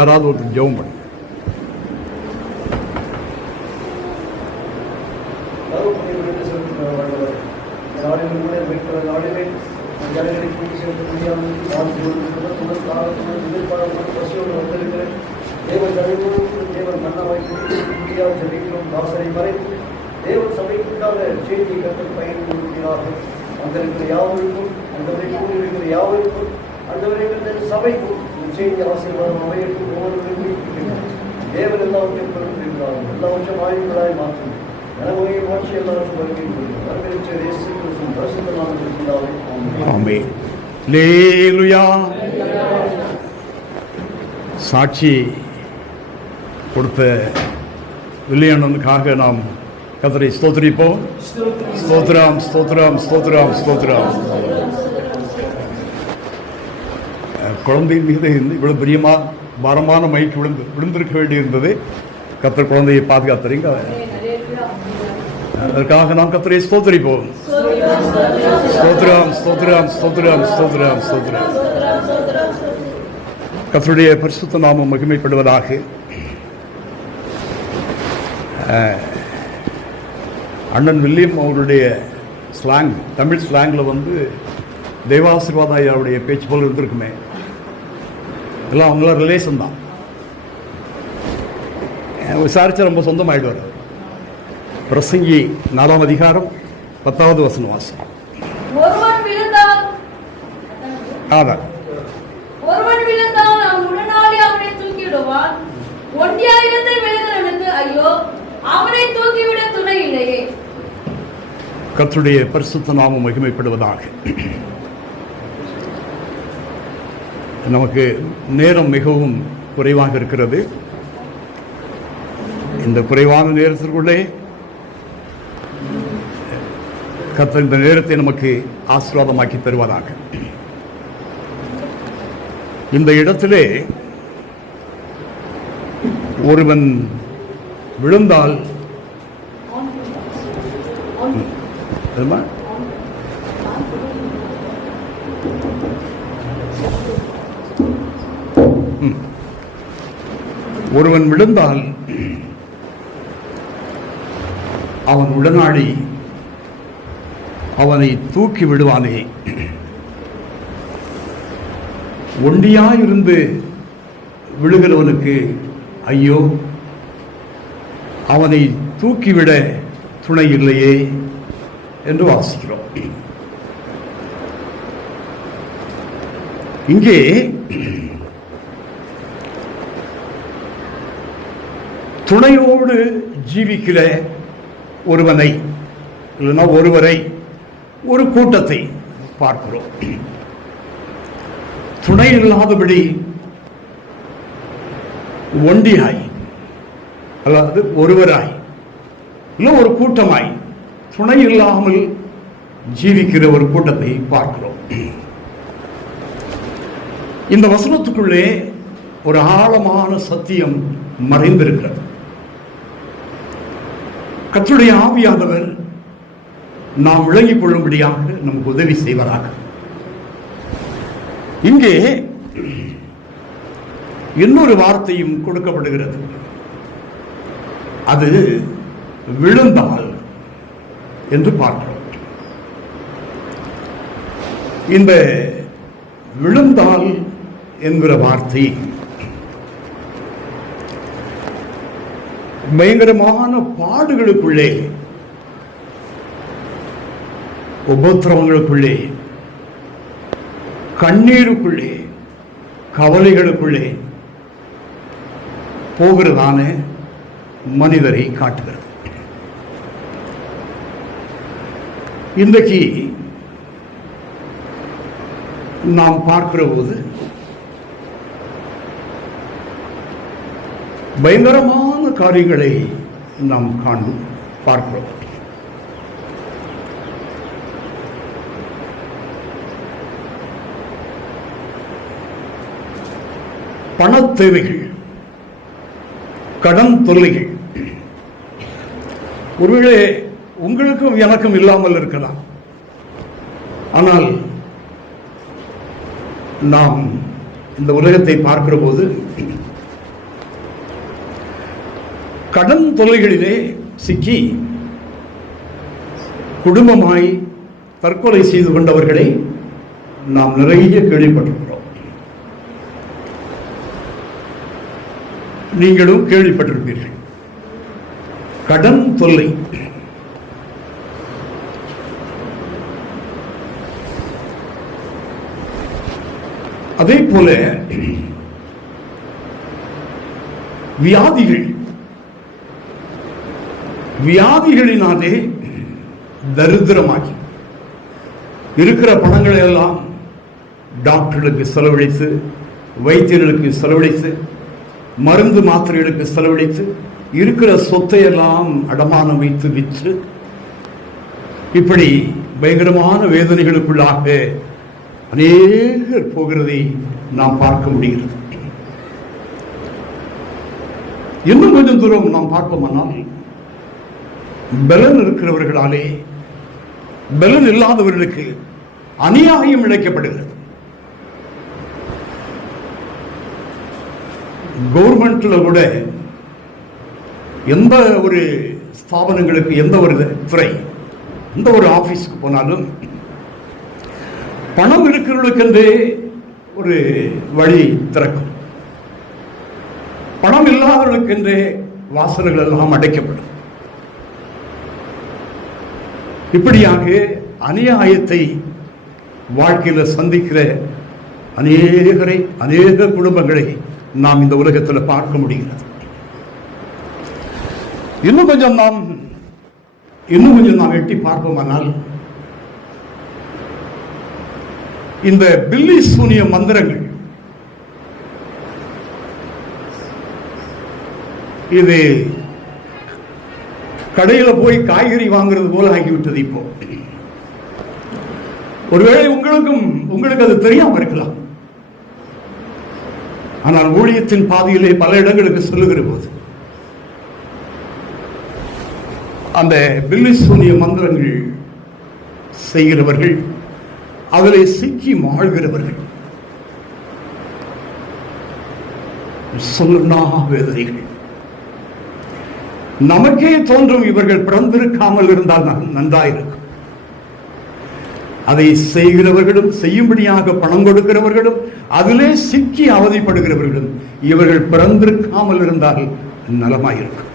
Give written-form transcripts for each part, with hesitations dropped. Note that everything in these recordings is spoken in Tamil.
யாராவது ஒருத்தர் ஜெபம் பண்ணு. தேவன் சபைக்குண்டான செய்தியை கற்று பயன்படுத்தினார்கள். அந்த யாவருக்கும் அந்த யாவருக்கும் அந்த சபைக்கும் செய்தி ஆசீர்வாதம் அமையட்டும். ஒவ்வொருவருக்கும் தேவன் எல்லாவற்றையும் பொறுப்பிருக்கிறார்கள். எல்லாவற்றையும் ஆய்வுகளாய் மாற்றும் நலமுறையை மாற்றி எல்லாருக்கும் வருகை வரவேற்ற இயேசு கிறிஸ்துவின் பரிசுத்த நாமத்தில் பிதாவே, ஆமென். அல்லேலூயா. சாட்சி கொடுத்த வில்லியண்ணனுக்காக நாம் கர்த்தரை ஸ்தோத்திரிப்போம். ஸ்தோத்திரம், ஸ்தோத்திரம், ஸ்தோத்திரம், ஸ்தோத்திரம். குழந்தையின் மீது இவ்வளவு பிரியமா பாரமான மைக்கு விழுந்திருக்க வேண்டியிருந்தது. கர்த்தர் குழந்தையை பாதுகாத்துறீங்க. அதற்காக நாம் கர்த்தரை ஸ்தோத்திரிப்போம். ஸ்தோத்திரம், ஸ்தோத்திரம், ஸ்தோத்திரம், ஸ்தோத்திரம், ஸ்தோத்திரம். கர்த்தருடைய பரிசுத்த நாமம் மகிமைப்படுவதாக. அண்ணன் வில்லியம் அவருடைய ஸ்லாங், தமிழ் ஸ்லாங்கில் தேவாசீர்வாத ஐயாவுடைய பேச்சு போல் இருந்திருக்குமே. எல்லாம் அவங்களாம் ரிலேஷன் தான். விசாரிச்சா ரொம்ப சொந்தமாயிடுவார். பிரசங்கி 4ஆம் அதிகாரம் 10வது வசனம் வாசம். அதான் கர்த்தருடைய பரிசுத்த நாமம் மகிமைப்படுவதாக. நமக்கு நேரம் மிகவும் குறைவாக இருக்கிறது. இந்த குறைவான நேரத்திற்குள்ளே கர்த்தர் இந்த நேரத்தை நமக்கு ஆசீர்வாதமாக்கி தருவதாக. இந்த இடத்திலே ஒருவன் விழுந்தால் ஒருவன் விழுந்தால் அவன் உடனாடி அவனை தூக்கி விடுவானே. ஒண்டியாயிருந்து விழுகிறவனுக்கு ஐயோ, அவனை தூக்கிவிட துணை இல்லையே என்று வாசிக்கிறோம். இங்கே துணையோடு ஜீவிக்கிற ஒருவனை இல்லைன்னா ஒருவரை, ஒரு கூட்டத்தை பார்க்கிறோம். துணை இல்லாதபடி ஒண்டியாய் அல்லது ஒருவராய் இல்லை ஒரு கூட்டமாய் துணை இல்லாமல் ஜீவிக்கிற ஒரு கூட்டத்தை பார்க்கிறோம். இந்த வசனத்துக்குள்ளே ஒரு ஆழமான சத்தியம் மறைந்திருக்கிறது. கர்த்தருடைய ஆவியானவர் நாம் விளங்கிக் கொள்ளும்படியாக நமக்கு உதவி செய்வதாக. இங்கே இன்னொரு வார்த்தையும் கொடுக்கப்படுகிறது. அது விழுந்தால் என்று பார்க்கிறோம். இந்த விழுந்தால் என்கிற வார்த்தை பயங்கரமான பாடுகளுக்குள்ளே, உபத்திரவங்களுக்குள்ளே, கண்ணீருக்குள்ளே, கவலைகளுக்குள்ளே போகிறதான மனிதரை காட்டுகிறது. இன்றைக்கு நாம் பார்க்கிற போது பயங்கரமான காரியங்களை நாம் பார்க்கிறோம். பண தேவைகள், கடன் தொல்லைகள் ஒருவேளை உங்களுக்கும் எனக்கும் இல்லாமல் இருக்கலாம். ஆனால் நாம் இந்த உலகத்தை பார்க்கிற போது கடன் தொல்லைகளிலே சிக்கி குடும்பமாய் தற்கொலை செய்து கொண்டவர்களை நாம் நிறைய கேள்விப்பட்டிருக்கிறோம். நீங்களும் கேள்விப்பட்டிருப்பீர்கள். கடன் தொல்லை அதே போல வியாதிகளினாலே தரித்திரமாகி இருக்கிற பணங்களை எல்லாம் டாக்டர்களுக்கு செலவழித்து, வைத்தியர்களுக்கு செலவழித்து, மருந்து மாத்திரைகளுக்கு செலவழித்து, இருக்கிற சொத்தை எல்லாம் அடமானம் வைத்து விற்று இப்படி பயங்கரமான வேதனைகளுக்குள்ளாக அநேகர் போகிறதை நாம் பார்க்க முடிகிறது. இன்னும் கொஞ்சம் தூரம் நாம் பார்ப்போமானால் பலன் இருக்கிறவர்களாலே பலன் இல்லாதவர்களுக்கு அநியாயம் இழைக்கப்படுகிறது. கவர்மெண்ட்ல கூட எந்த ஒரு ஸ்தாபனங்களுக்கு, எந்த ஒரு துறை, எந்த ஒரு ஆபீஸ்க்கு போனாலும் பணம் இருக்கிறவர்களுக்கென்றே ஒரு வழி திறக்கும். பணம் இல்லாதவர்களுக்கென்றே வாசல்கள் எல்லாம் அடைக்கப்படும். இப்படியாக அநியாயத்தை வாழ்க்கையில் சந்திக்கிற அநேக குடும்பங்களை நாம் இந்த உலகத்தில் பார்க்க முடிகிறது. இன்னும் கொஞ்சம் நாம் எட்டி பார்ப்போமானால் இந்த பில்லி சூனிய மந்திரங்கள், இது கடையில போய் காய்கறி வாங்குறது போல ஆகிவிட்டது. இப்போ ஒருவேளை உங்களுக்கு அது தெரியாம இருக்கலாம். ஆனால் ஊழியத்தின் பாதையிலே பல இடங்களுக்கு சொல்லுகிற போது அந்த பில்லி சூனிய மந்திரங்கள் செய்கிறவர்கள், அதிலே சிக்கி வாழ்கிறவர்கள் சொல்லுனா வேதனைகள். நமக்கே தோன்றும் இவர்கள் பிறந்திருக்காமல் இருந்தால் நன்றாயிருக்கும். அதை செய்கிறவர்களும், செய்யும்படியாக பணம் கொடுக்கிறவர்களும், அதிலே சிக்கி அவதிப்படுகிறவர்களும் இவர்கள் பிறந்திருக்காமல் இருந்தால் நலமாயிருக்கும்.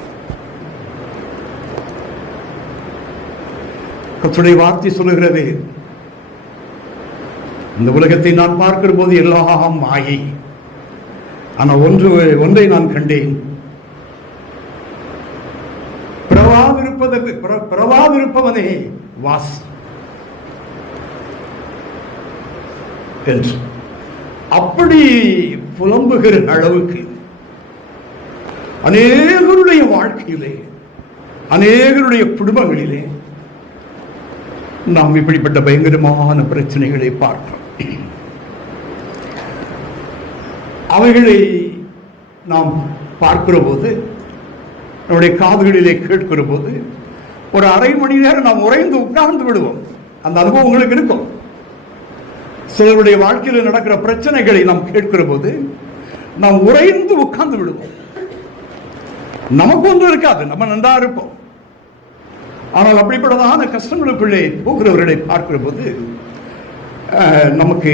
கர்த்தருடைய வார்த்தை சொல்லுகிறது, இந்த உலகத்தை நான் பார்க்கிற போது எல்லாம் மாயை, ஆனால் ஒன்றை நான் கண்டேன், பிறவாதிருப்பவனே வாஸ் என்று. அப்படி புலம்புகிற அளவுக்கு அநேகருடைய வாழ்க்கையிலே, அநேகருடைய குடும்பங்களிலே நாம் இப்படிப்பட்ட பயங்கரமான பிரச்சனைகளை பார்க்கிறோம். அவைகளை நாம் பார்க்கிற போது, நம்முடைய காதுகளிலே கேட்கிற போது ஒரு அரை மணி நேரம் நாம் உறைந்து உட்கார்ந்து விடுவோம். அந்த அனுபவம் உங்களுக்கு இருக்கும். சிலருடைய வாழ்க்கையில் நடக்கிற பிரச்சனைகளை நாம் கேட்கிற போது நாம் உறைந்து உட்கார்ந்து விடுவோம். நமக்கு ஒன்றும் இருக்காது, நம்ம நன்றா இருப்போம். ஆனால் அப்படிப்பட்டதான கஷ்டங்களுக்குள்ளே போகிறவர்களை பார்க்கிற போது நமக்கு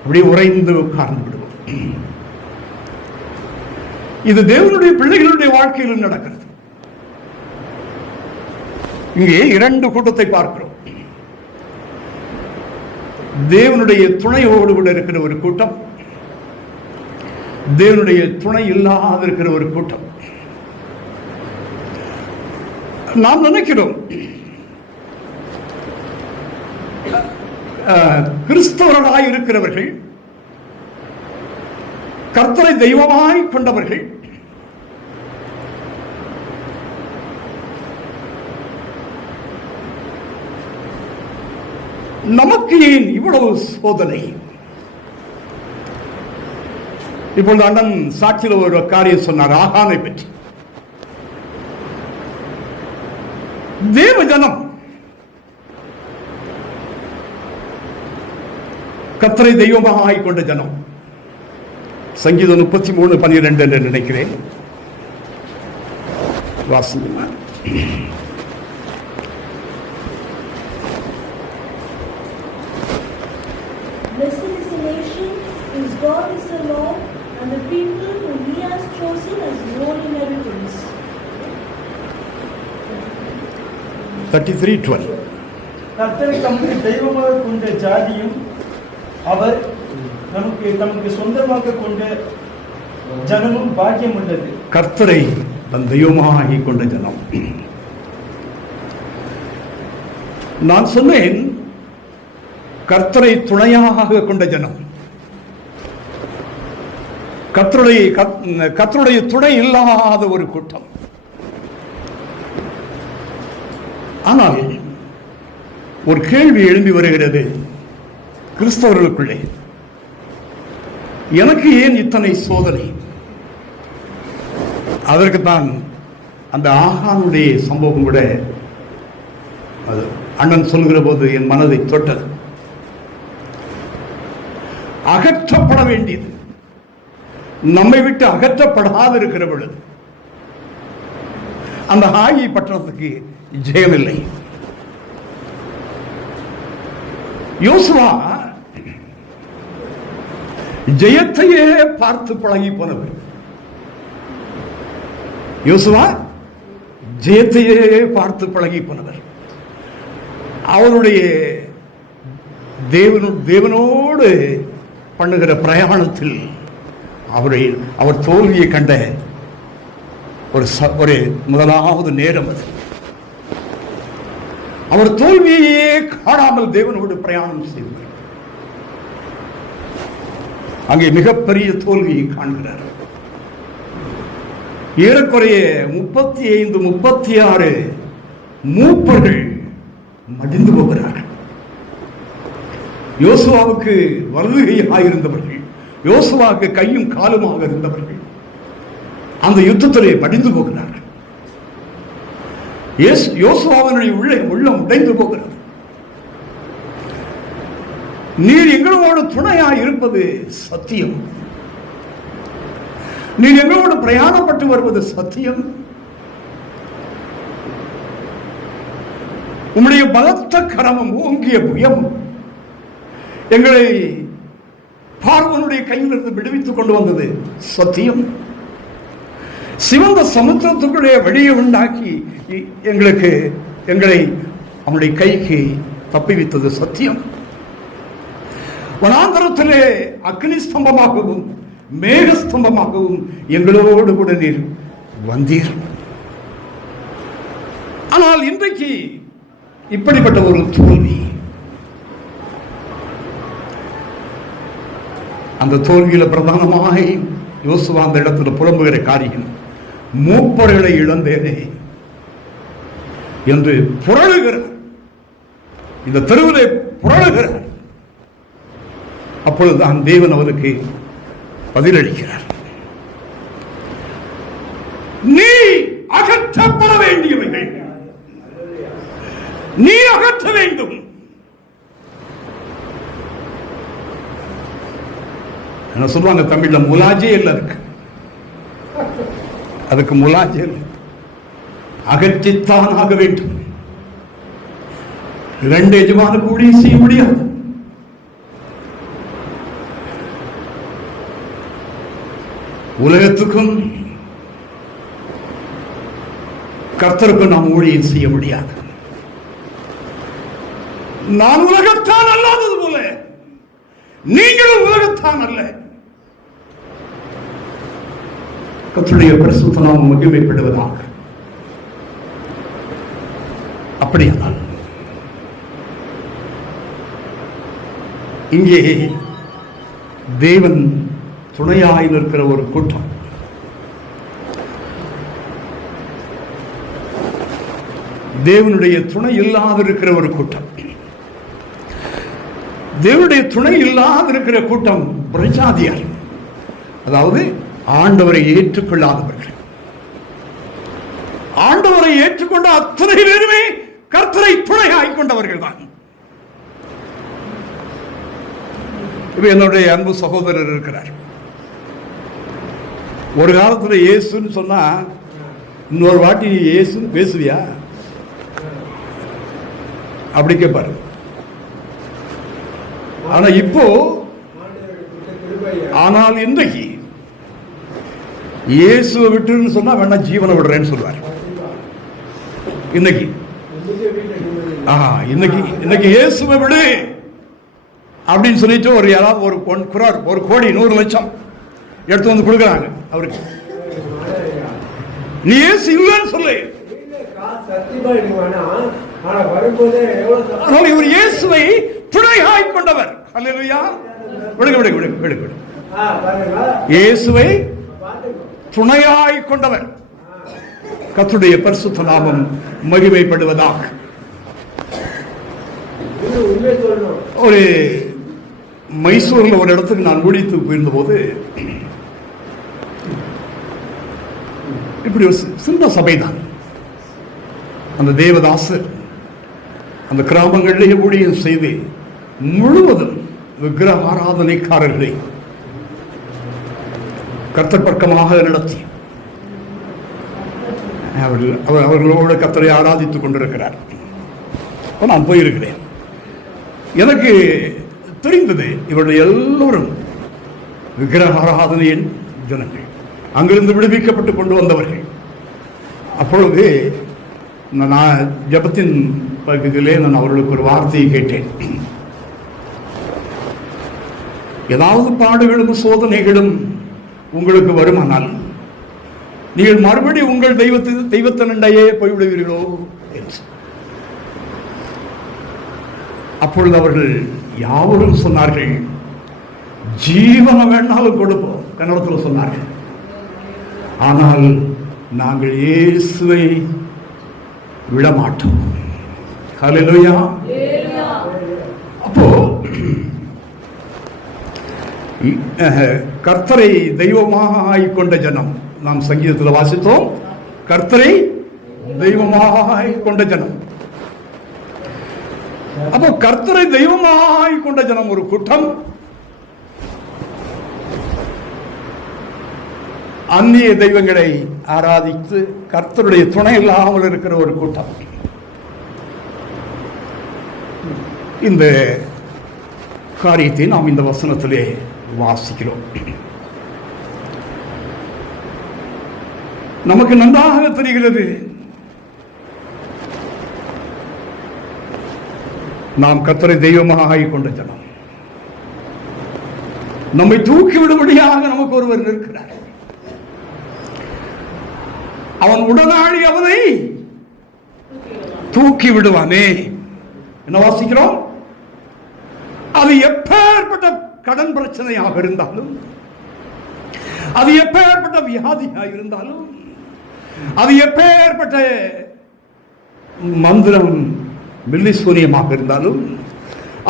அப்படியே உறைந்து உட்கார்ந்து விடுவோம். இது தேவனுடைய பிள்ளைகளுடைய வாழ்க்கையில் நடக்கிறது. இங்கே இரண்டு கூட்டத்தை பார்க்கிறோம். தேவனுடைய துணையோடு கூட இருக்கிற ஒரு கூட்டம், தேவனுடைய துணை இல்லாத இருக்கிற ஒரு கூட்டம். நாம் நினைக்கிறோம் கிறிஸ்தவர்களாய் இருக்கிறவர்கள், கர்த்தரை தெய்வமாய் கொண்டவர்கள், நமக்கு ஏன் இவ்வளவு சோதனை? இப்பொழுது அண்ணன் சாட்சியில் ஒரு காரியம் சொன்னார், ஆகானை பற்றி. தேவ ஜனம் கர்த்தரை தெய்வமாக ஆய்கொண்ட ஜனம். சங்கீதம் 33:12 என்று நினைக்கிறேன். வாசிங்கம்மா. Blessed is the nation whose God is the Lord, and the people whom He has chosen as His own inheritance. 33:12. கர்த்தரை தமக்கு தெய்வமாக கொண்ட ஜாதியும் அவர் நமக்கு சொந்தமாக கொண்ட ஜனமும் பாக்கியம் உள்ளது. கர்த்தரை தன் தெய்வமாகி கொண்ட ஜனம். நான் சொன்னேன் கர்த்தரை துணையாக கொண்ட ஜனம். கர்த்தருடைய துணை இல்லாத ஒரு கூட்டம். ஆனால் ஒரு கேள்வி எழும்பி வருகிறது கிறிஸ்தவர்களுக்குள்ளே, எனக்கு ஏன் இத்தனை சோதனை? அதற்குத்தான் அந்த ஆகானுடைய சம்பவம் கூட அது அண்ணன் சொல்கிற போது என் மனதை தொட்டது. அகற்றப்பட வேண்டியது நம்மை விட்டு அகற்றப்படாது இருக்கிற பொழுது அந்த ஆயி பட்டணத்துக்கு ஜெயமில்லை. யோசுவா ஜெயத்தையே பார்த்து பழகி போனவர். யோசுவா ஜெயத்தையே பார்த்து பழகி போனவர். அவருடைய தேவனோடு பண்ணுகிற பிரயாணத்தில் அவர் தோல்வியை கண்ட ஒரு முதலாவது நேரம் அது. அவர் தோல்வியே காணாமல் தேவனோடு பிரயாணம் செய்தார். அங்கே மிகப்பெரிய தோல்வியை காண்கிறார். ஏறக்குறைய 35-36 மூப்பர்கள் மடிந்து போகிறார்கள். யோசுவாவுக்கு வலதுகையாக இருந்தவர்கள், யோசுவாவுக்கு கையும் காலுமாக இருந்தவர்கள் அந்த யுத்தத்திலே மடிந்து போகிறார்கள். யோசுவாவினுடைய உள்ளம் உடைந்து போகிறது. நீர் எங்களோடு துணையாய் இருப்பது சத்தியம், நீர் எங்களோடு பிரயாணப்பட்டு வருவது சத்தியம். உம்முடைய பலத்த கரமும் ஓங்கிய புயம் எங்களை பார்வனுடைய கையிலிருந்து விடுவித்துக் கொண்டு வந்தது சத்தியம். சிவந்த சமுத்திரத்துக்குள்ளே வழியை உண்டாக்கி எங்களை அவனுடைய கைக்கு தப்பிவித்தது சத்தியம். வனாந்தரத்திலே அக்னி ஸ்தம்பமாகவும் மேகஸ்தம்பமாகவும் எங்களோடு கூட நீர் வந்தீர். ஆனால் இன்றைக்கு இப்படிப்பட்ட ஒரு தோல்வி, அந்த தோல்வியில பிரதானமாக யோசுவா அந்த இடத்துல புலம்புகிற காரியம், மூப்பர்களை இழந்தேனே என்று புரளுகிறார். இந்த தெருவிலே புரளுகிறார். அப்பொழுதுதான் தேவன் அவருக்கு பதிலளிக்கிறார். நீ அகற்றப்பட வேண்டியவைகள் நீ அகற்ற வேண்டும். என்ன சொல்லுவாங்க தமிழ்ல, முலாஜே இல்ல இருக்கு, அதுக்கு முலாஜே இல்லை, அகற்றித்தான் ஆக வேண்டும். 2 எஜமான கூடி செய்ய முடியாது. உலகத்துக்கும் கர்த்தருக்கும் நாம் ஊழியம் செய்ய முடியாது. நான் உலகத்தான் அல்லாதது போல நீங்களும் உலகத்தான் அல்ல. கர்த்தருடைய பரிசுத்த நாமம் மகிமைப்படுவதாக. அப்படியானால் இங்கே தேவன் துணையாய் நிற்கிற ஒரு கூட்டம், தேவனுடைய துணை இல்லாதிருக்கிற ஒரு கூட்டம், தேவனுடைய துணை இல்லாதிருக்கிற கூட்டம் பிரஜாதியார், அதாவது ஆண்டவரை ஏற்றுக்கொள்ளாதவர்கள். ஆண்டவரை ஏற்றுக்கொண்ட அத்தனை பேருமே கர்த்தரை துணையாய் கொண்டவர்கள் தான். என்னுடைய அன்பு சகோதரர் இருக்கிறார். ஒரு காலத்தில் இயேசுன்னு சொன்னா இன்னொரு வாட்டி இயேசு பேசுவியா அப்படி கேட்பாரு. ஆனா இப்போ ஆனால் இன்றைக்கு இயேசுவை விட்டுன்னு சொன்னா வேணா ஜீவனை விடுறேன்னு சொல்லுவார். இன்னைக்கு இன்னைக்கு இயேசுவை விடு அப்படின்னு சொல்லிட்டு ஒரு யாராவது ஒரு குறார் 1 கோடி 100 லட்சம் எடுத்து வந்து கொடுக்குறாங்க அவருக்கு. நீ இயேசு இல்லைன்னு சொல்லு. இவர் இயேசுவை துணையாய் கொண்டவர். அல்லேலூயா. விடு. இயேசுவை துணையாய் கொண்டவர். கர்த்தருடைய பரிசுத்த நாமம் மகிமைப்படுவதாக. ஒரு மைசூர்ல ஒரு இடத்துக்கு நான் ஊழித்து போயிருந்த போது இப்படி ஒரு சின்ன சபைதான். அந்த தேவதாசர் அந்த கிராமங்களிலேயே ஊழியம் செய்து முழுவதும் விக்கிரக ஆராதனைக்காரர்களை கர்த்தர் பக்கமாக நடத்தி அவர்களோடு கர்த்தரை ஆராதித்துக் கொண்டிருக்கிறார். நான் போயிருக்கிறேன். எனக்கு தெரிந்தது இவருடைய எல்லோரும் விக்கிரக ஆராதனையின் ஜனங்கள், அங்கிருந்து விடுவிக்கப்பட்டு கொண்டு வந்தவர்கள். அப்பொழுது நான் ஜபத்தின் பகுதியிலே நான் அவர்களுக்கு ஒரு வார்த்தையை கேட்டேன். ஏதாவது பாடுகளும் சோதனைகளும் உங்களுக்கு வருமானால் நீங்கள் மறுபடி உங்கள் தெய்வத்தினண்டையே போய்விடுவீர்களோ என்று. அப்பொழுது அவர்கள் யாவரும் சொன்னார்கள், ஜீவனை வேணாலும் கொடுப்போம், கன்னடத்தில் சொன்னார்கள். ஆனால் நாங்கள் இயேசுவை விடமாட்டோம். ஹல்லேலூயா. அப்போ கர்த்தரை தெய்வமாய் கொண்ட ஜனம், நாம் சங்கீதத்தில் வாசித்தோம், கர்த்தரை தெய்வமாய் கொண்ட ஜனம். அப்போ கர்த்தரை தெய்வமாய் கொண்ட ஜனம் ஒரு கூட்டம், அந்நிய தெய்வங்களை ஆராதித்து கர்த்தருடைய துணை இல்லாமல் இருக்கிற ஒரு கூட்டம். இந்த காரியத்தை நாம் இந்த வசனத்திலே வாசிக்கிறோம். நமக்கு நன்றாக தெரிகிறது, நாம் கர்த்தரை தெய்வமாக கொண்ட ஜனம். நம்மை தூக்கிவிடும்படியாக நமக்கு ஒருவர் நிற்கிறார். அவன் உடனாடி அவனை தூக்கி விடுவானே. என்ன வாசிக்கிறோம்? அது எப்பேற்பட்ட கடன் பிரச்சனையாக இருந்தாலும், அது எப்பேற்பட்ட வியாதியாக இருந்தாலும், அது எப்பேற்பட்ட மந்திரம் மில்லிசூனியமாக இருந்தாலும்,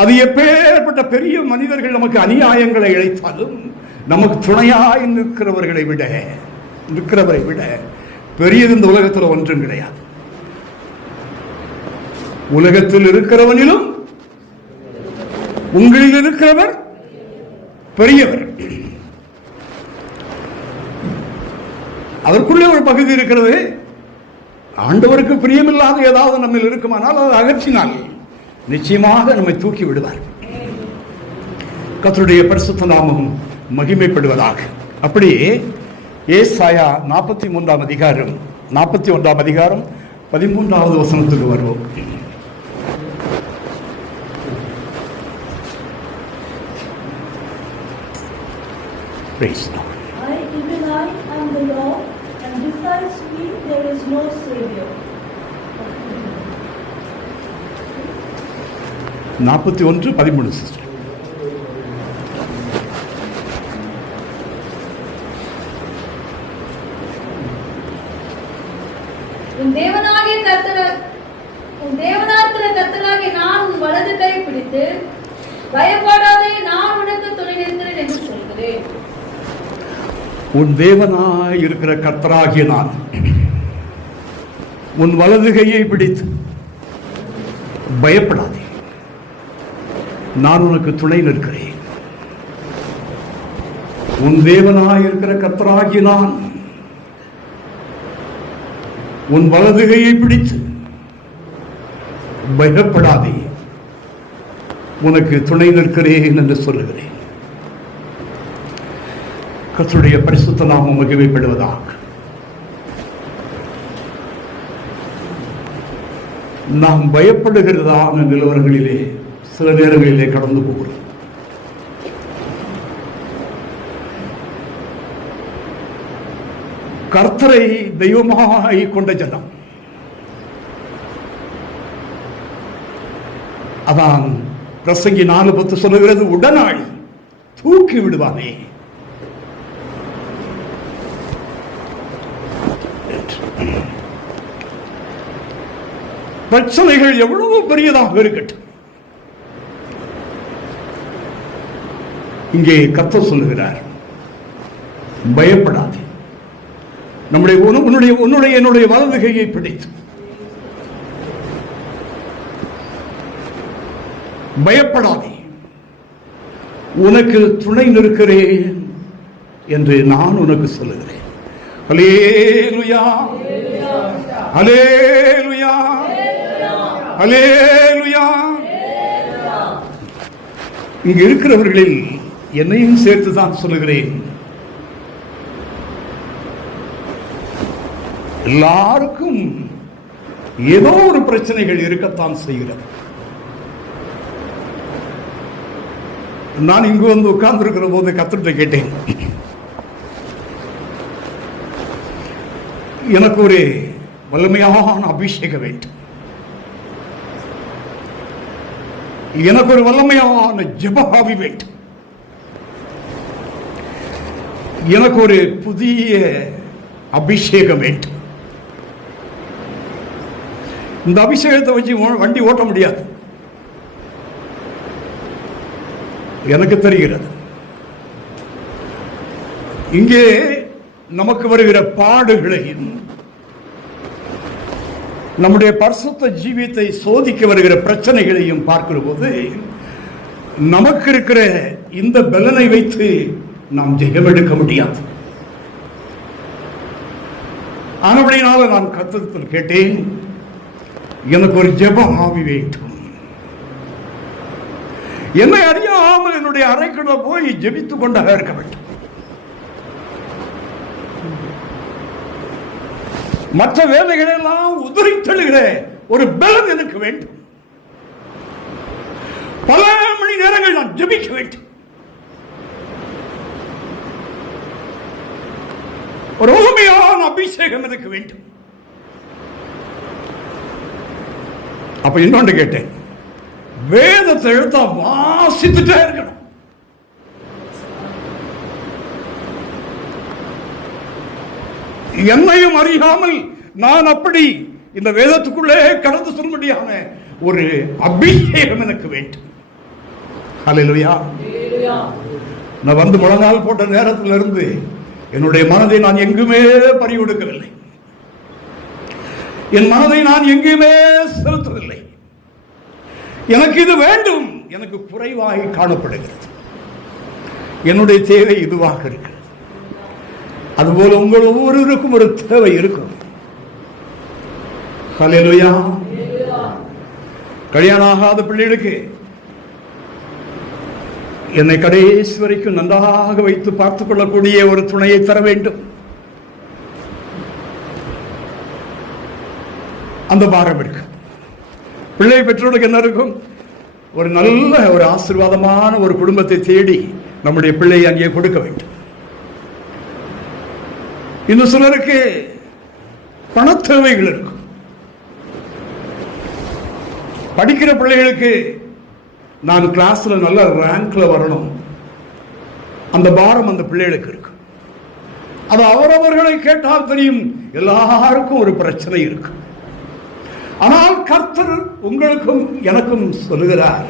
அது எப்பேற்பட்ட பெரிய மனிதர்கள் நமக்கு அநியாயங்களை இழைத்தாலும், நமக்கு துணையாய் நிற்கிறவரை விட பெரியது இந்த உலகத்தில் ஒன்றும் கிடையாது. உலகத்தில் இருக்கிறவனிலும் உங்களில் இருக்கிறவர் பெரியவர். அதற்குள்ளே ஒரு பகுதி இருக்கிறது. ஆண்டவருக்கு பிரியமில்லாத ஏதாவது நம்ம இருக்குமானால் அதை அகற்றினால் நிச்சயமாக நம்மை தூக்கி விடுவார். கர்த்தருடைய பரிசுத்த நாமம் மகிமைப்படுவதாக. அப்படியே ஏசாயா 41 அதிகாரம் 13வது வசனத்துக்கு வருவோம். Praise God. Even I am the Lord, and besides me there is no Savior. 41:13 sister. உன் தேவனாகிய கர்த்தராகிய நான் உன் வலது கை பிடித்து பயப்படாதே, நான் உனக்கு துணை நிற்கிறேன் என்று சொல்கிறேன். உன் தேவனாய் இருக்கிற கர்த்தராகிய நான் உன் வலது கையை பிடித்து பயப்படாதே, நான் உனக்கு துணை நிற்கிறேன். உன் தேவனாய் இருக்கிற கர்த்தராகிய நான் உன் வலது கையை பிடித்து பயப்படாதே, உனக்கு துணை நிற்கிறேன் என்று சொல்லுகிறேன். கர்த்தருடைய பரிசுத்த நாமம் மகிமைப்படுவதாக. நாம் பயப்படுகிறதான நிலவரங்களிலே சில நேரங்களிலே கடந்து போகிறோம். கர்த்தரை தெய்வமாய் கொண்ட ஜனம், அதான் பிரசங்கி 4:10 சொல்லுகிறது, உடனாளி தூக்கி விடுவானே. பிரச்சனைகள் எவ்வளவு பெரியதாக இருக்கட்டும், இங்கே கர்த்தர் சொல்லுகிறார், பயப்படாதே. என்னுடைய வலது கையை பிடித்து பயப்படாதே, உனக்கு துணை நிற்கிறேன் என்று நான் உனக்கு சொல்லுகிறேன். அல்லேலூயா, அல்லேலூயா, அல்லேலூயா. இங்க இருக்கிறவர்களில் என்னையும் சேர்த்து தான் சொல்லுகிறேன். எல்லாருக்கும் ஏதோ ஒரு பிரச்சனைகள் இருக்கத்தான் செய்கிறது. நான் இங்கு வந்து உட்கார்ந்து இருக்கிற போது கர்த்தர்கிட்ட கேட்டேன், எனக்கு ஒரு வல்லமையான அபிஷேகம் வேண்டும், எனக்கு ஒரு வல்லமையான ஜெப ஆவி வேண்டும், எனக்கு ஒரு புதிய அபிஷேகம் வேண்டும். இந்த அபிஷேகத்தை வச்சு வண்டி ஓட்ட முடியாது, எனக்கு தெரிகிறது. இங்கே நமக்கு வருகிற பாடுகளையும் நம்முடைய பரிசுத்த ஜீவியத்தை சோதிக்க வருகிற பிரச்சனைகளையும் பார்க்கிற போது நமக்கு இருக்கிற இந்த பலனை வைத்து நாம் ஜெயம் எடுக்க முடியாது. ஆனபடினால நான் கர்த்தரிடத்தில் கேட்டேன், எனக்கு ஒரு ஜெப ஆவி வேண்டும். என்னை அறியாமல் என்னுடைய அறைக்குள்ள போய் ஜெபித்துக் கொண்டாக இருக்க வேண்டும். மற்ற வேலைகளெல்லாம் உதிரி தள்ளுகிற ஒரு பலன் எனக்கு வேண்டும். பல மணி நேரங்கள் நான் ஜெபிக்க வேண்டும். ஒரு உண்மையான அபிஷேகம் எனக்கு வேண்டும். அப்ப இன்னொன்று கேட்டேன், வேதத்தை எழுத்தா வாசித்துட்டே இருக்கணும். என்னையும் அறியாமல் நான் அப்படி இந்த வேதத்துக்குள்ளே கடந்து சொல்ல முடியாம ஒரு அபிஷேகம் எனக்கு வேண்டும். ஹல்லேலூயா. நான் வந்து முழங்கால் போட்ட நேரத்தில் இருந்து என்னுடைய மனதை நான் எங்குமே பறிகொடுக்கவில்லை, என் மனதை நான் எங்குமே செலுத்தவில்லை. எனக்கு இது வேண்டும், எனக்கு குறைவாக காணப்படுகிறது, என்னுடைய தேவை இதுவாக இருக்கிறது. அதுபோல உங்கள் ஒவ்வொருவருக்கும் ஒரு தேவை இருக்கும். ஹல்லேலூயா. கல்யாணம் ஆகாத பிள்ளைகளுக்கு என்னை கடைசி வரைக்கும் நன்றாக வைத்து பார்த்துக் கொள்ளக்கூடிய ஒரு துணையை தர வேண்டும். அந்த பாரம் இருக்கு. பிள்ளை பெற்றோருக்கு என்ன இருக்கும்? ஒரு நல்ல ஒரு ஆசீர்வாதமான ஒரு குடும்பத்தை தேடி நம்முடைய பிள்ளையை அங்கே கொடுக்க வேண்டும். இன்னும் சிலருக்கு பண தேவைகள் இருக்கும். படிக்கிற பிள்ளைகளுக்கு நான் கிளாஸ்ல நல்ல ரேங்க்ல வரணும், அந்த பாரம் அந்த பிள்ளைகளுக்கு இருக்கு. அது அவரவர்களை கேட்டால் தெரியும், எல்லாருக்கும் ஒரு பிரச்சனை இருக்கு. ஆனால் கர்த்தர் உங்களுக்கும் எனக்கும் சொல்லுகிறார்,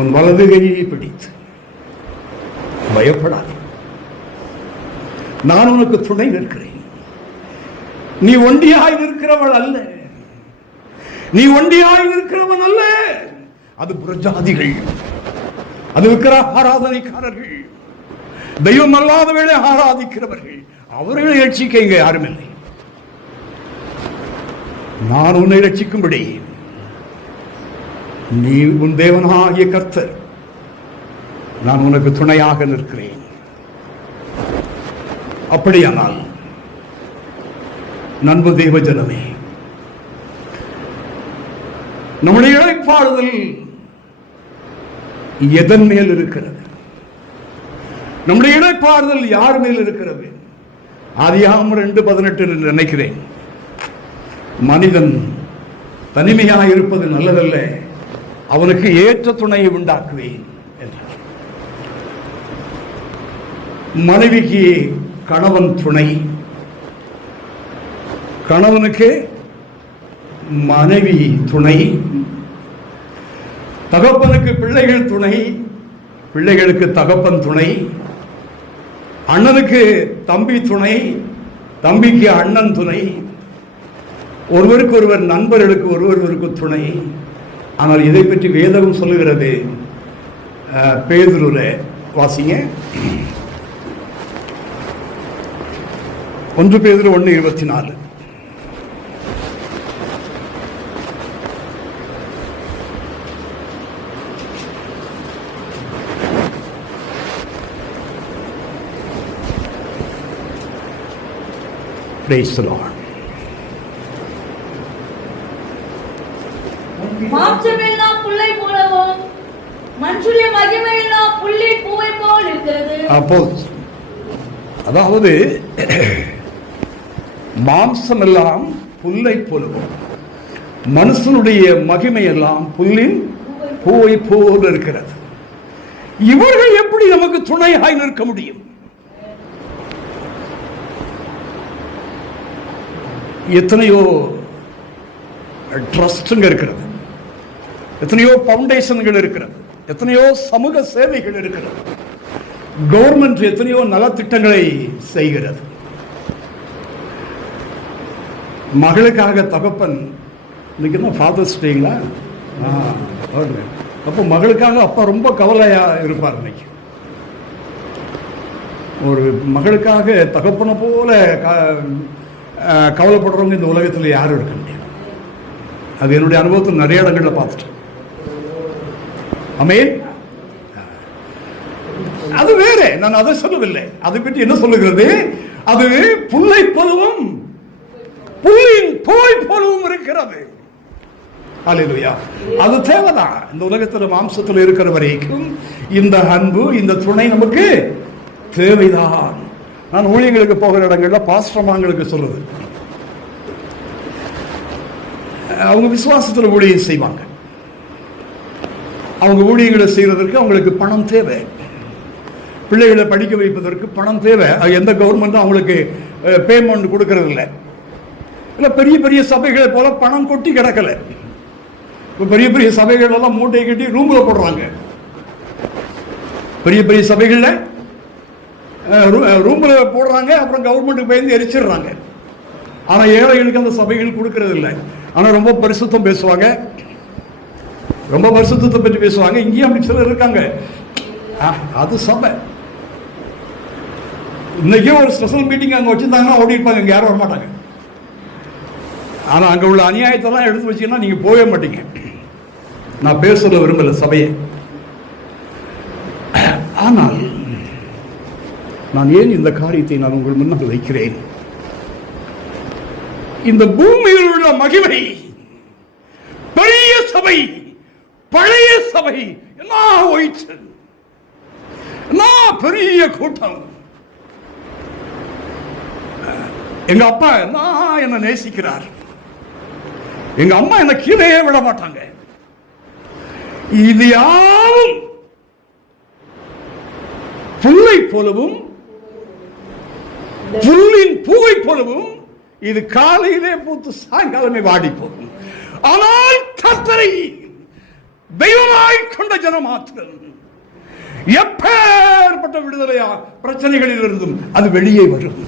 உன் வலது கையை பிடித்து பயப்படாதே, நான் உனக்கு துணை நிற்கிறேன். நீ ஒண்டியாய் நிற்கிறவள் அல்ல, நீ ஒண்டியாய் நிற்கிறவன் அல்ல. அது புறஜாதிகள், அது விக்கிரக ஆராதனைக்காரர்கள், தெய்வம் அல்லாதவர்களை ஆராதிக்கிறவர்கள், அவர்களை ரட்சிக்க இங்கே யாரும் இல்லை. நான் உன்னை ரட்சிக்கும்படி நீ உன் தேவனாகிய கர்த்தர், நான் உனக்கு துணையாக நிற்கிறேன். அப்படியானால் நண்பு தேவ ஜனமே, நம்முடைய இளைப்பாறுதல் எதன் மேல் இருக்கிறது? நம்முடைய இளைப்பாறுதல் யார் மேல் இருக்கிறது? ஆதியாகமம் 2:18 நினைக்கிறேன். மனிதன் தனிமையாக இருப்பது நல்லதல்ல, அவனுக்கு ஏற்ற துணையை உண்டாக்குவேன் என்றார். மனைவிக்கு கணவன் துணை, கணவனுக்கு மனைவி துணை, தகப்பனுக்கு பிள்ளைகள் துணை, பிள்ளைகளுக்கு தகப்பன் துணை, அண்ணனுக்கு தம்பி துணை, தம்பிக்கு அண்ணன் துணை, ஒருவருக்கு ஒருவர், நண்பர்களுக்கு ஒருவருக்கு துணை. ஆனால் இதை பற்றி வேதம் சொல்லுகிறது. பேதுருல வாசிங்க, 1 பேதுரு 1:24. Praise the Lord. மாம்சமெல்லாம் புல்லை போலவும் மனுஷுடைய மகிமையெல்லாம் புல்லின் பூவை போல் இருக்கிறது. அதாவது மாம்சமெல்லாம் புல்லை போலவும் மனுஷனுடைய மகிமையெல்லாம் புல்லின் பூவை போல் இருக்கிறது. இவர்கள் எப்படி நமக்கு துணையாய் நிற்க முடியும்? எத்தனையோ ட்ரஸ்டுங்க இருக்கிறது, எத்தனையோ பவுண்டேஷன்கள் இருக்கிறது, எத்தனையோ சமூக சேவைகள் இருக்கிறது, கவர்மெண்ட் எத்தனையோ நலத்திட்டங்களை செய்கிறது. மகளுக்காக தகப்பன், இன்னைக்கு என்ன ஃபாதர்ஸ் டேங்களா? அப்போ மகளுக்காக அப்பா ரொம்ப கவலையா இருப்பார். இன்னைக்கு ஒரு மகளுக்காக தகப்பனை போல கவலைப்படுறவங்க இந்த உலகத்தில் யாரும் இருக்க முடியாது. அது என்னுடைய அனுபவத்தில் நிறைய இடங்கள்ல பார்த்துட்டேன். ஆமென். அது வேற, நான் அதை சொல்லவில்லை. அதை பற்றி என்ன சொல்லுகிறது? அது புல்லை போலவும் புல்லின் பூவை போலவும் இருக்கிறது. அல்லேலூயா. அது தேவைதான். இந்த உலகத்தில் மாம்சத்தில் இருக்கிற வரைக்கும் இந்த அன்பு, இந்த துணை நமக்கு தேவைதான். நான் ஊழியர்களுக்கு போகிற இடங்கள்ல பாஸ்டர்மாங்களுக்கு சொல்லுது, அவங்க விசுவாசத்தில் ஊழியம் செய்வாங்க. அவங்க ஊழியர்களை செய்யறதற்கு அவங்களுக்கு பணம் தேவை, பிள்ளைகளை படிக்க வைப்பதற்கு பணம் தேவை. எந்த கவர்மெண்ட்டும் அவங்களுக்கு பேமெண்ட் கொடுக்கறது இல்லை. இல்லை பெரிய பெரிய சபைகளை போல பணம் கொட்டி கிடக்கல. இப்போ பெரிய பெரிய சபைகள் எல்லாம் மூட்டை கட்டி ரூம்ல போடுறாங்க. பெரிய பெரிய சபைகள்ல ரூம்ல போடுறாங்க, அப்புறம் கவர்மெண்ட்டுக்கு பயந்து எரிச்சிடுறாங்க. ஆனா ஏழைகளுக்கு அந்த சபைகள் கொடுக்கறது இல்லை. ஆனா ரொம்ப பரிசுத்தம் பேசுவாங்க, ரொம்ப பரிசுத்தத்தை பற்றி பேசுவாங்க. இங்கேயும் அப்படி சிலர் இருக்காங்க. அது சபை. இன்னைக்கே ஒரு ஸ்பெஷல் மீட்டிங் அங்க வச்சிருந்தாங்கன்னா ஓடி இருப்பாங்க, இங்க யாரும் வரமாட்டாங்க. ஆனா அங்க உள்ள அநியாயத்தெல்லாம் எடுத்து வச்சீங்கன்னா நீங்க போகவே மாட்டீங்க. நான் பேச விரும்பல சபையை. ஆனால் நான் ஏன் இந்த காரியத்தை நான் உங்கள் முன்னால் வைக்கிறேன்? இந்த பூமியில் உள்ள மகிமை, பெரிய சபை, பழைய சபை, என்ன ஒயிற்று, என்ன பெரிய கூட்டம். எங்க அப்பா என்ன நேசிக்கிறார், எங்க அம்மா என்ன கீழே விட மாட்டாங்க. இது யாரும் புல்லை போலவும் புல்லின் பூவை போலவும் இது காலையிலே பூத்து சாயங்காலமே வாடி போகும். ஆனால் கர்த்தரை தெய்வமாய் கொண்ட ஜனம் மாத்திரம் எப்பேற்பட்ட விடுதலையா பிரச்சனைகளில் இருந்தும் அது வெளியே வரும்.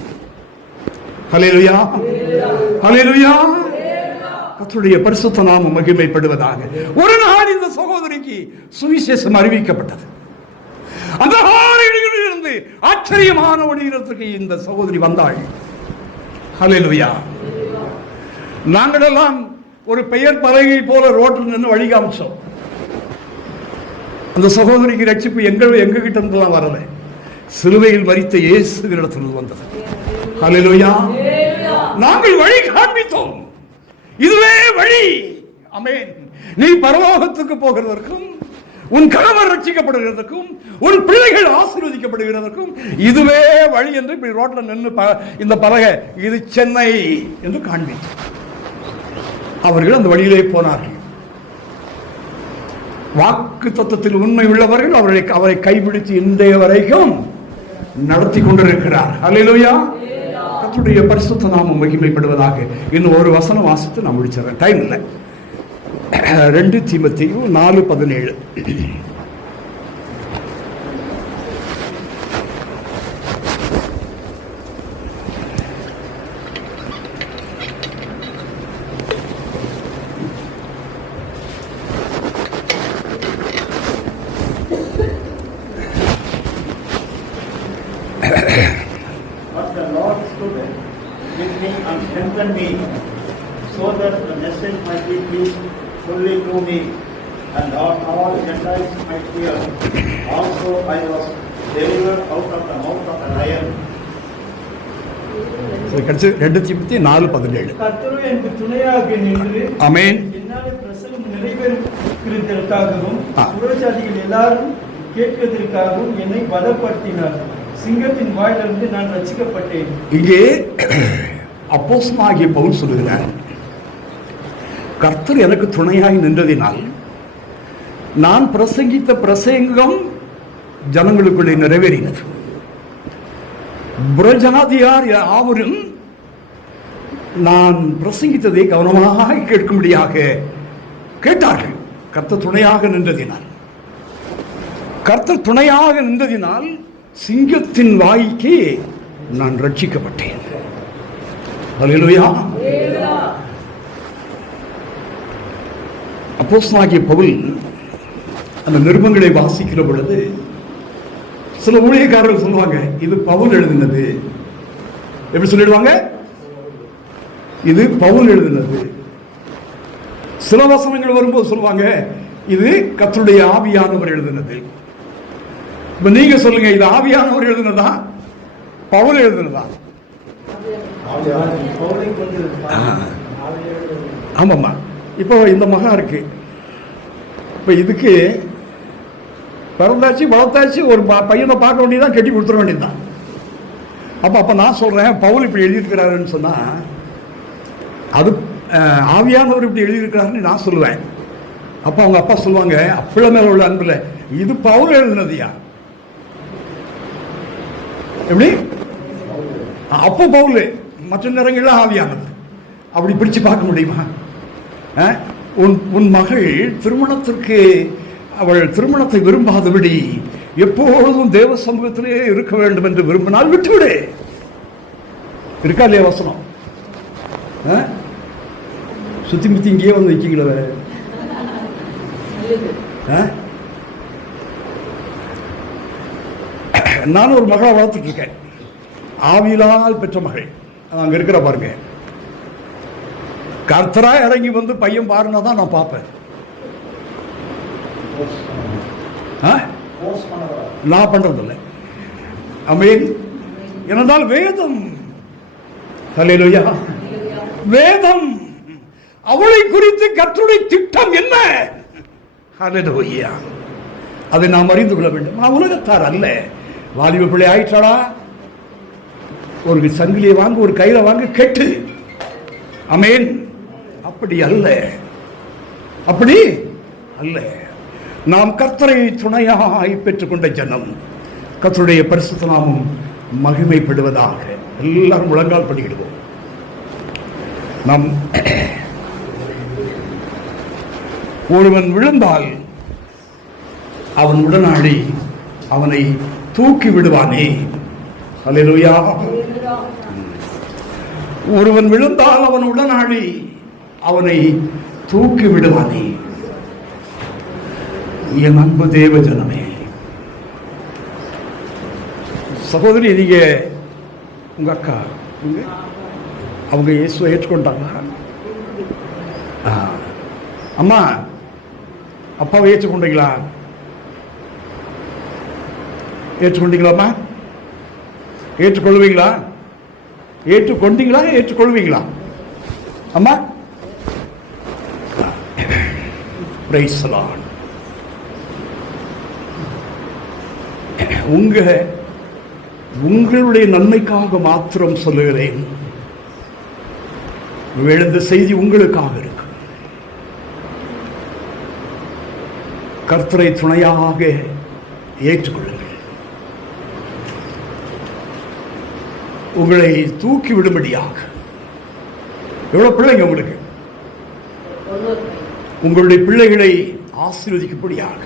ஹல்லேலூயா, ஹல்லேலூயா. கர்த்தருடைய பரிசுத்த நாமம் மகிமைப்படுவதாக. ஒரு நாள் இந்த சகோதரிக்கு சுவிசேஷம் அறிவிக்கப்பட்டது. அந்த இடங்களிலிருந்து ஆச்சரியமான ஒரு இடத்துக்கு இந்த சகோதரி வந்தாள். ஹல்லேலூயா. நாங்களெல்லாம் ஒரு பெயர் பலகை போல ரோட்டில் நின்று வழி காமிச்சோம். அந்த சகோதரிக்கு ரட்சிப்பு எங்க கிட்ட இருந்துலாம் வரல, சிலுவையில் மரித்த இயேசுவினிடத்தில் வந்தது. ஹல்லேலூயா. நாங்கள் வழி காண்பித்தோம். இதுவே வழி. ஆமென். நீ பரலோகத்துக்கு போகிறதற்கும், உன் கணவர் ரட்சிக்கப்படுகிறதற்கும், உன் பிள்ளைகள் ஆசீர்வதிக்கப்படுகிறதற்கும் இதுவே வழி என்று இப்படி ரோட்ல நின்று இந்த பலகை இது சென்னை என்று காண்பித்தோம். அவர்கள் அந்த வழியிலே போனார்கள். வாக்கு தத்துவத்தில் உண்மை உள்ளவர்கள் அவரை கைபிடித்து இன்றைய வரைக்கும் நடத்தி கொண்டிருக்கிறார். அல்லேலூயா. கர்த்தருடைய பரிசுத்த நாமம் மகிமைப்படுவதாக. இன்னும் ஒரு வசனம் வாசித்து நான் முடிச்சிடறேன், டைம் இல்லை. 2 தீமோத்தேயு 4:17. But the Lord stood with me and strengthened me, so that the message might be preached fully to me, and all Gentiles might hear. Also I was delivered out of the mouth of the lion. கடைசி 2 தீமோத்தேயு 4:17. கர்த்தர் எனக்கு துணையாக நின்று ஆமென். என்னாலே பிரசங்கம் நிறைவேறுகிறதற்காகவும் புறஜாதிகள் எல்லாரும் கேட்பதற்காகவும் என்னை பலப்படுத்தினார். சிங்கத்தின் வாயிலிருந்து நான் ரட்சிக்கப்பட்டேன். இங்கே அப்போஸ்தலனாகிய பவுல் சொல்லுகிறார், கர்த்தர் எனக்கு துணையாய் நின்றதினால் நான் பிரசங்கித்த பிரசங்கம் ஜனங்களுக்குள்ளே நிறைவேறினது. புறஜாதியார் யாவரும் நான் பிரசங்கித்ததை கவனமாக கேட்கும்படியாக கேட்டார்கள். கர்த்தர் துணையாக நின்றதினால், கர்த்தர் துணையாக நின்றதினால் சிங்கத்தின் வாய்க்கு நான் ரட்சிக்கப்பட்டேன். அல்லேலூயா. அப்போஸ்தலனாகிய பவுல் அந்த நிருபங்களை வாசிக்கிற பொழுது சில ஊழியக்காரர்கள் சொல்லுவாங்க, இது பவுல் எழுதினது. எப்படி சொல்லிடுவாங்க? இது பவுல் எழுதினது. சில வசனங்கள் வரும்போது சொல்லுவாங்க, இது கர்த்தருடைய ஆவியானவர் எழுதினது. இப்ப நீங்க சொல்லுங்க, இது ஆவியானவர் எழுதினதா பவுல் எழுதினதா? ஆமாம்மா. இப்போ இந்த மகா இருக்கு, இப்போ இதுக்கு பிறந்தாச்சு வளர்த்தாச்சு, ஒரு பையனை பார்க்க வேண்டியதான், கட்டி கொடுத்துட வேண்டியதுதான். அப்போ நான் சொல்றேன், பவுல் இப்படி எழுதியிருக்கிறாருன்னு சொன்னா அது ஆவியானவர் இப்படி எழுதியிருக்கிறாருன்னு நான் சொல்லுவேன். அப்போ அவங்க அப்பா சொல்லுவாங்க, அப்பள மேல உள்ள அன்புல இது பவுல் எழுதினதியா? எப்படி? அப்போ பவுல், மற்ற நேரங்கள்லாம் ஆவியானது. அப்படி பிரிச்சு பார்க்க முடியுமா? உன் மகள் திருமணத்திற்கு அவள் திருமணத்தை விரும்பாதபடி எப்பொழுதும் தேவ சமூகத்திலே இருக்க வேண்டும் என்று விரும்பினால் விட்டுவிடு. இருக்கா இல்லையா வசனம்? சுத்தி முத்தி இங்கேயே வந்து நிற்கிங்களே. நானும் ஒரு மகளை வளர்த்துட்டு இருக்கேன், ஆவியினால் பெற்ற மகள். அங்க இருக்கிற பாருங்க, கர்த்தரா இறங்கி வந்து பையன் பாருன்னா தான் நான் பார்ப்பேன். நான் பண்றதில்லை. ஆமென். ஏனென்றால் வேதம், ஹல்லேலூயா, வேதம் அவளை குறித்து கர்த்தருடைய திட்டம் என்ன, ஹல்லேலூயா, அதை நாம் அறிந்து கொள்ள வேண்டும். நான் உலகத்தார் அல்ல. வாலிப பிள்ளை ஆயிட்டாளா, ஒரு சங்கிலியை வாங்க, ஒரு கையில வாங்க, கெட்டு. ஆமென். அப்படி அல்ல, அப்படி அல்ல. நாம் கர்த்தரை துணையாய் பெற்றுக்கொண்ட ஜனம். கர்த்தருடைய பரிசுத்த நாமம் மகிமைப்படுவதாக. எல்லாரும் முழங்கால் பண்ணிடுவோம். நாம் ஒருவன் விழுந்தால் அவன் உடனாடி அவனை தூக்கி விடுவானே. அல்லேலூயா. ஒருவன் விழுந்தால் அவன் உடனாடி அவனை தூக்கி விடுவானே. என் அன்பு தேவ ஜனமே, சகோதரி, நீங்க உங்க அக்கா அவங்க இயேசுவை ஏற்றுக்கொண்டாங்களா? அம்மா, அப்பாவை ஏற்றுக்கொண்டீங்களா? ஏற்றுக்கொண்டீங்களாம்மா? ஏற்றுக்கொள்வீங்களா? ஏற்றுக்கொண்டீங்களா? ஏற்றுக்கொள்வீங்களா அம்மா? Praise the Lord. உங்களுடைய நன்மைக்காக மாத்திரம் சொல்லுகிறேன். இந்த செய்தி உங்களுக்காக இருக்கு. கர்த்தரை துணையாக ஏற்றுக்கொள்ளுங்கள். உங்களை தூக்கி விடும்படியாக. எவ்வளவு பிள்ளைங்க உங்களுக்கு? உங்களுடைய பிள்ளைகளை ஆசீர்வதிக்கும்படியாக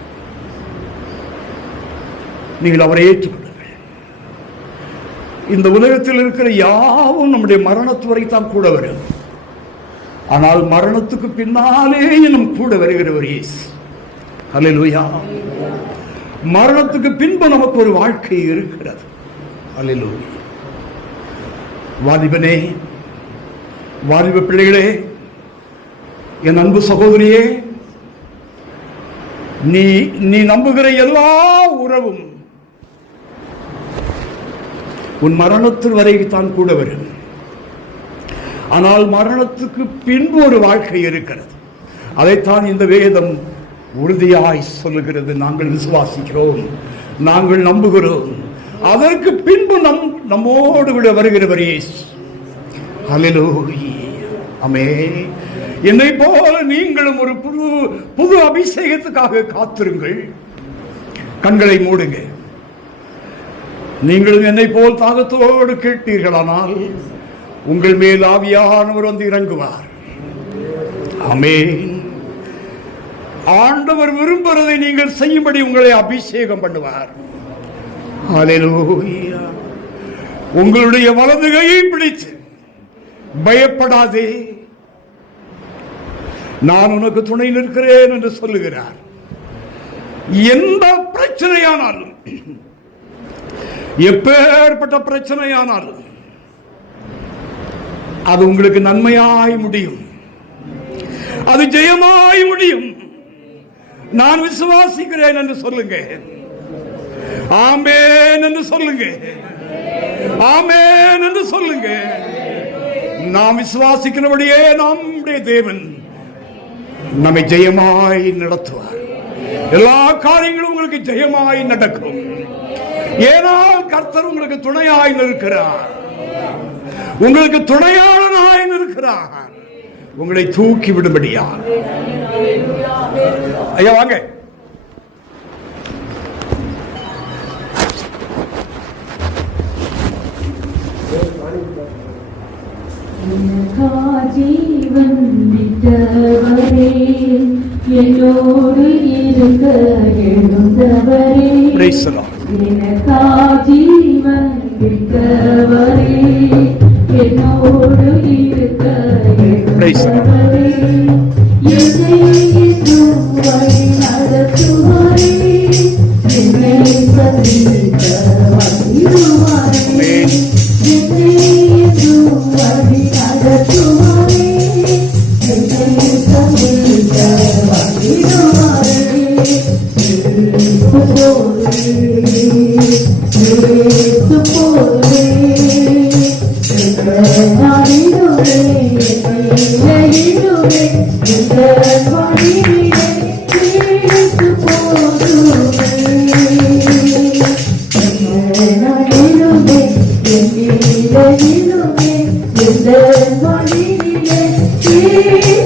நீங்கள் அவரை ஏற்றுக்கொள்ளுங்கள். இந்த உலகத்தில் இருக்கிற யாவும் நம்முடைய மரணத்து வரை தான் கூட வரும். ஆனால் மரணத்துக்கு பின்னாலே நம் கூட வருகிறவர் இயேசு. அல்லேலூயா. மரணத்துக்கு பின்பு நமக்கு ஒரு வாழ்க்கை இருக்கிறது. அல்லேலூயா. வாலிபனே, வாலிப பிள்ளைகளே, என் அன்பு சகோதரியே, நீ நம்புகிற எல்லா உறவும் உன் மரணத்தில் வரைதான் கூட வரும். ஆனால் மரணத்துக்கு பின்பு ஒரு வாழ்க்கை இருக்கிறது. அதைத்தான் இந்த வேதம் உறுதியாய் சொல்லுகிறது. நாங்கள் விசுவாசிக்கிறோம், நாங்கள் நம்புகிறோம். அதற்கு பின்பு நம்மோடு கூட வருகிறவர் இயேசு. ஹல்லேலூயா. ஆமென். என்னை போல நீங்களும் ஒரு புது அபிஷேகத்துக்காக காத்திருங்கள். கண்களை மூடுங்க. நீங்களும் என்னை போல் தாகத்தோடு கேட்டீர்களானால் உங்கள் மேல் ஆவியானவர் வந்து இறங்குவார். ஆமென். ஆண்டவர் விரும்புவதை நீங்கள் செய்யும்படி உங்களை அபிஷேகம் பண்ணுவார். ஹல்லேலூயா. உங்களுடைய வலது கையை பிடித்து பயப்படாதே, நான் உனக்கு துணை நிற்கிறேன் என்று சொல்லுகிறார். எந்த பிரச்சனையானாலும், எப்பேற்பட்ட பிரச்சனையானாலும் அது உங்களுக்கு நன்மையாய் முடியும், அது ஜெயமாய் முடியும். நான் விசுவாசிக்கிறேன் என்று சொல்லுங்க. ஆமென் என்று சொல்லுங்க. ஆமென் என்று சொல்லுங்க. நாம் விசுவாசிக்கிறபடியே நம்முடைய தேவன் நம்மை ஜெயமாய் நடத்துவார். எல்லா காரியங்களும் உங்களுக்கு ஜெயமாய் நடக்கும். ஏனால் கர்த்தர் உங்களுக்கு துணையாய் நிற்கிறார். உங்களுக்கு துணையாளனாய் நிற்கிறார். உங்களை தூக்கி விடும்படியா. ஐயா வாங்க. ஜீவன் விட்டவரே, என்னோடு இருக்க எழுந்தவரே, எனக்கா ஜீவன் விட்டவரே, என்னோடு இருக்க எழுந்தவரே, என்னை இன்னும் வழி நடத்துவாரே, என்னை சந்திக்க வந்திடுவாரே, என்னை இன்னும் வழி நடத்துவாரே, என்னை சந்திக்க வந்திடுவாரே. Thank you.